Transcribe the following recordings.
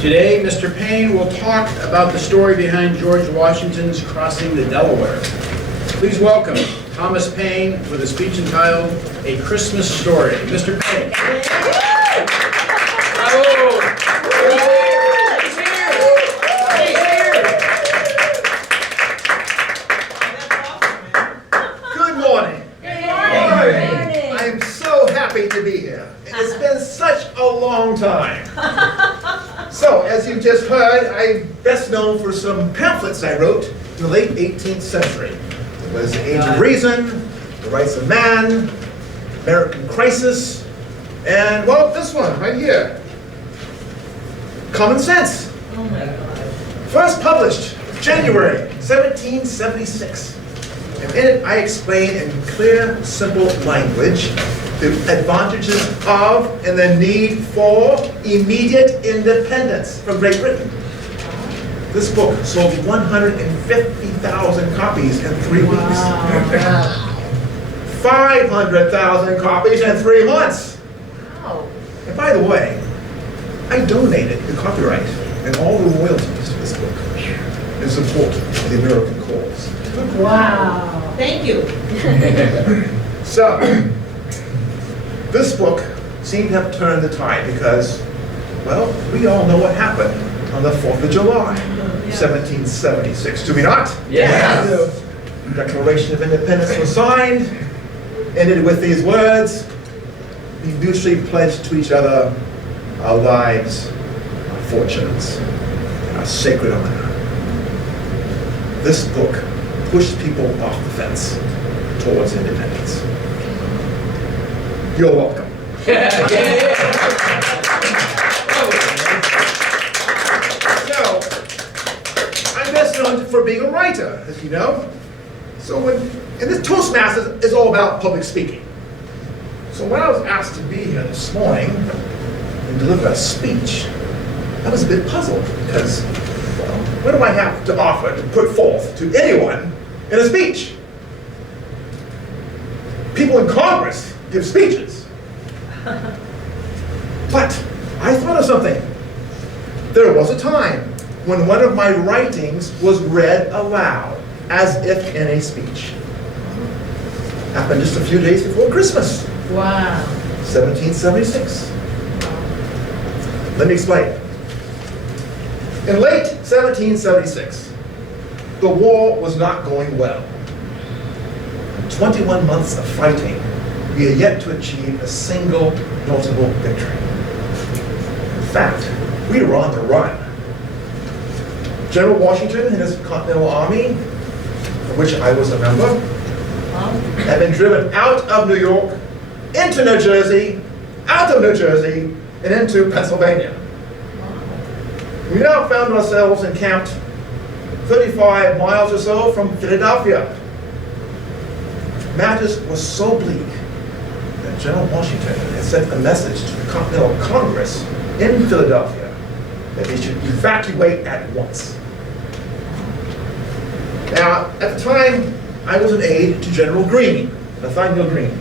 Today, Mr. Paine will talk about the story behind George Washington's crossing the Delaware. Please welcome Thomas Paine with a speech entitled A Christmas Story. Mr. Paine. Bravo! He's here! Good morning. Good morning. I am so happy to be here. It's been such a long time. So, as you just heard, I'm best known for some pamphlets I wrote in the late 18th century. It was The Age of Reason, The Rights of Man, American Crisis, and, well, this one right here, Common Sense. Oh my God. First published January 1776. And in it I explain in clear, simple language the advantages of and the need for immediate independence from Great Britain. This book sold 150,000 copies in 3 weeks. Wow. 500,000 copies in 3 months. Wow. And by the way, I donated the copyright and all the royalties to this book in support of the American cause. Wow. Thank you. So, this book seemed to have turned the tide because, well, we all know what happened on the 4th of July, 1776. Do we not? Yes. The Declaration of Independence was signed, ended with these words: we mutually pledge to each other our lives, our fortunes, and our sacred honor. This book pushed people off the fence towards independence. You're welcome. So, I'm best known for being a writer, as you know. And this Toastmasters is all about public speaking. So when I was asked to be here this morning and deliver a speech, I was a bit puzzled because, well, what do I have to offer to put forth to anyone in a speech? People in Congress give speeches. But I thought of something. There was a time when one of my writings was read aloud, as if in a speech. Happened just a few days before Christmas, Wow. 1776. Let me explain. In late 1776, the war was not going well. In 21 months of fighting, we had yet to achieve a single notable victory. In fact, we were on the run. General Washington and his Continental Army, of which I was a member, had been driven out of New York, into New Jersey, out of New Jersey, and into Pennsylvania. We now found ourselves encamped 35 miles or so from Philadelphia. Matters were so bleak that General Washington had sent a message to the Continental Congress in Philadelphia that they should evacuate at once. Now, at the time, I was an aide to General Greene, Nathaniel Greene.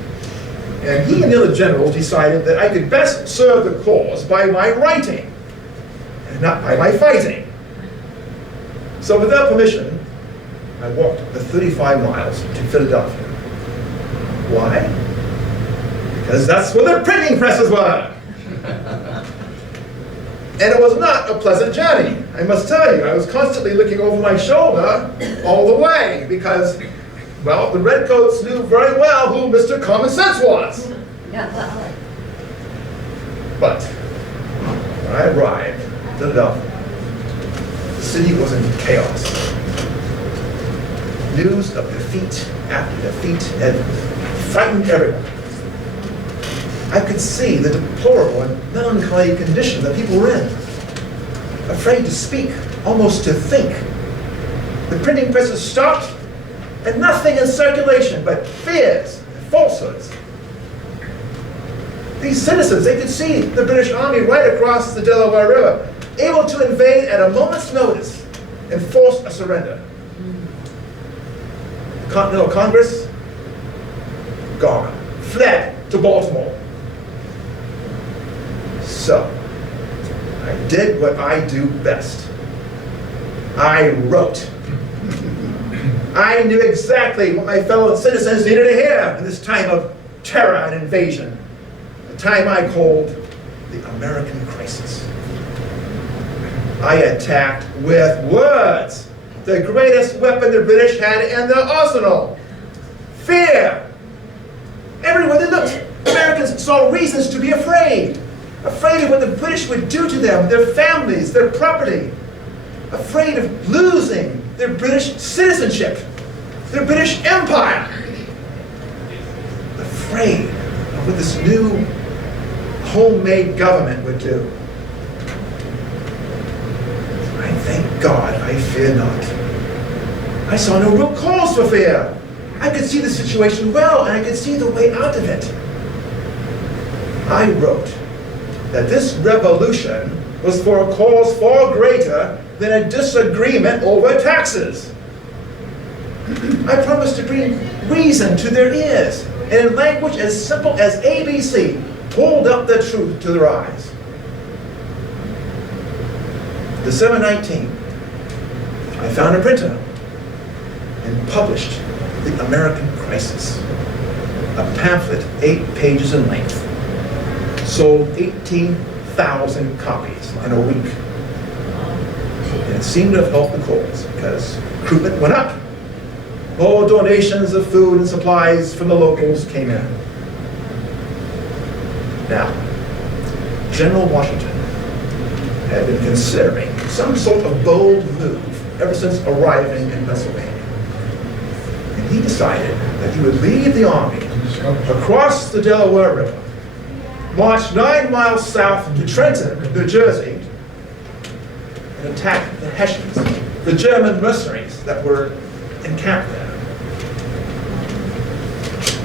And he and the other generals decided that I could best serve the cause by my writing, and not by my fighting. So with their permission, I walked the 35 miles to Philadelphia. Why? Because that's where the printing presses were. And it was not a pleasant journey, I must tell you. I was constantly looking over my shoulder all the way because, well, the redcoats knew very well who Mr. Common Sense was. But when I arrived in Philadelphia, the city was in chaos. News of defeat after defeat had frightened everyone. I could see the deplorable and melancholy condition that people were in, afraid to speak, almost to think. The printing presses stopped, and nothing in circulation but fears and falsehoods. These citizens, they could see the British Army right across the Delaware River, able to invade at a moment's notice and force a surrender. The Continental Congress, gone, fled to Baltimore. So, I did what I do best. I wrote. I knew exactly what my fellow citizens needed to hear in this time of terror and invasion, a time I called the American crisis. I attacked with words, the greatest weapon the British had in their arsenal: fear. Everywhere they looked, Americans saw reasons to be afraid. Afraid of what the British would do to them, their families, their property. Afraid of losing their British citizenship, their British Empire. Afraid of what this new homemade government would do. I thank God I fear not. I saw no real cause for fear. I could see the situation well, and I could see the way out of it. I wrote that this revolution was for a cause far greater than a disagreement over taxes. I promised to bring reason to their ears, and in language as simple as ABC, hold up the truth to their eyes. December 19, I found a printer and published The American Crisis, a pamphlet 8 pages in length. Sold 18,000 copies in a week. And it seemed to have helped the cause because recruitment went up. More donations of food and supplies from the locals came in. Now, General Washington had been considering some sort of bold move ever since arriving in Pennsylvania. And he decided that he would lead the army across the Delaware River, march 9 miles south to Trenton, New Jersey, and attack the Hessians, the German mercenaries that were encamped there.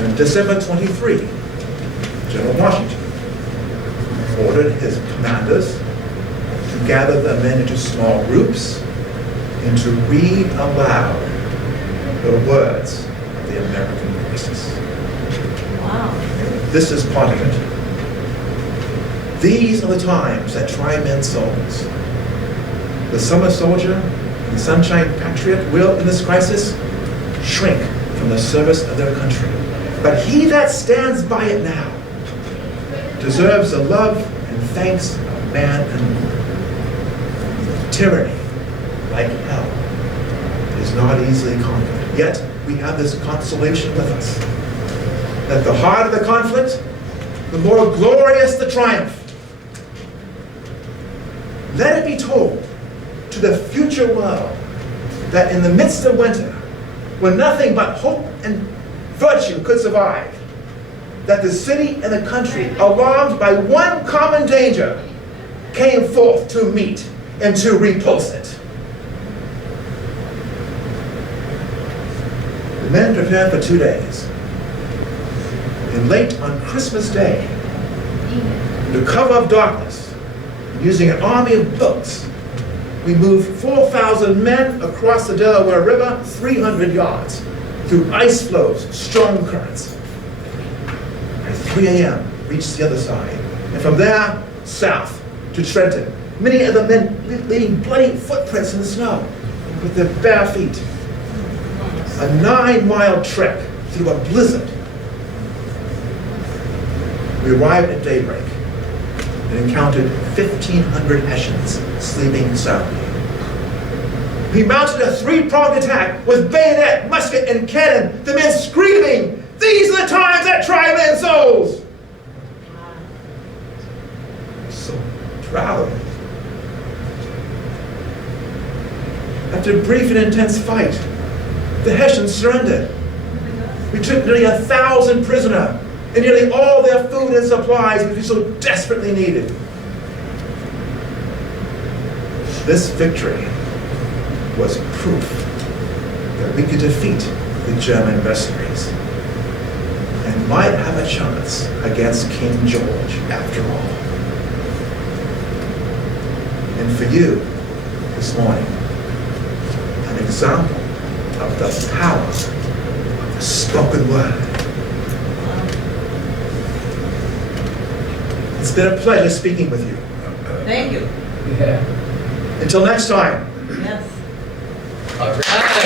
On December 23, General Washington ordered his commanders to gather the men into small groups and to read aloud the words of the American crisis. Wow. This is part of it. These are the times that try men's souls. The summer soldier and the sunshine patriot will, in this crisis, shrink from the service of their country. But he that stands by it now deserves the love and thanks of man and woman. Tyranny, like hell, is not easily conquered. Yet, we have this consolation with us, that the harder the conflict, the more glorious the triumph. Let it be told to the future world that in the midst of winter, when nothing but hope and virtue could survive, that the city and the country, alarmed by one common danger, came forth to meet and to repulse it. The men prepared for 2 days. And late on Christmas Day, under cover of darkness, using an army of boats, we moved 4,000 men across the Delaware River 300 yards through ice floes, strong currents. At 3 a.m., reached the other side, and from there, south to Trenton. Many of the men leaving bloody footprints in the snow with their bare feet. A 9-mile trek through a blizzard. We arrived at daybreak and encountered 1,500 Hessians sleeping soundly. We mounted a 3-pronged attack with bayonet, musket, and cannon, the men screaming, "These are the times that try men's souls!" So proud. After a brief and intense fight, the Hessians surrendered. We took nearly 1,000 prisoners, and nearly all their food and supplies which we so desperately needed. This victory was proof that we could defeat the German mercenaries and might have a chance against King George after all. And for you this morning, an example of the power of the spoken word. It's been a pleasure speaking with you. Thank you. Yeah. Until next time. Yes. All right.